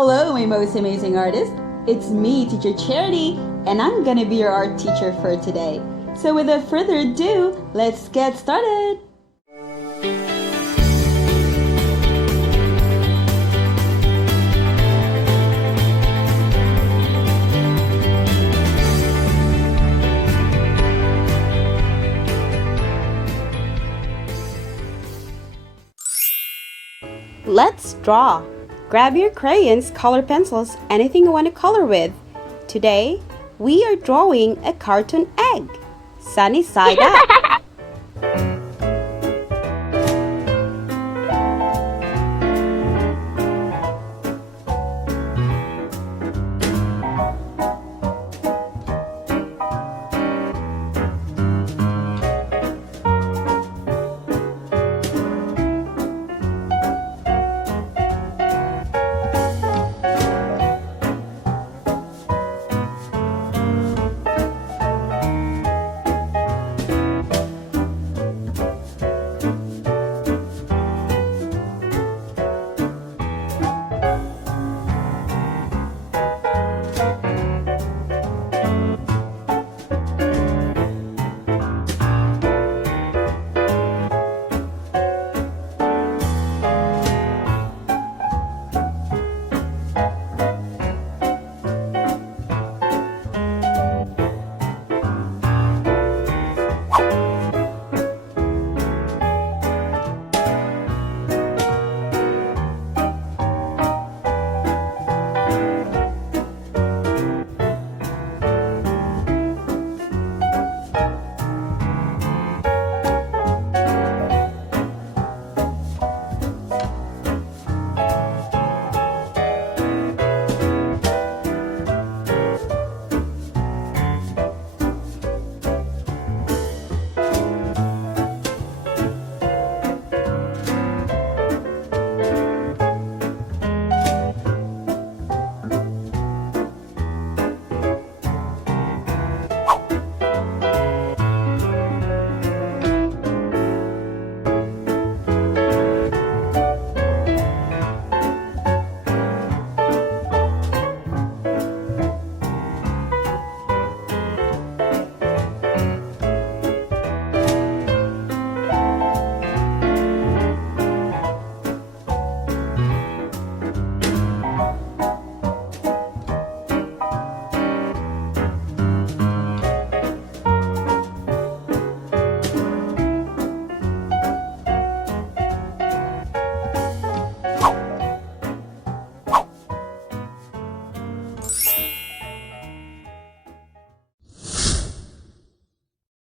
Hello, my most amazing artist. It's me, Teacher Charity, and I'm gonna be your art teacher for today. So without further ado, let's get started. Let's draw. Grab your crayons, color pencils, anything you want to color with. Today, we are drawing a cartoon egg. Sunny side up.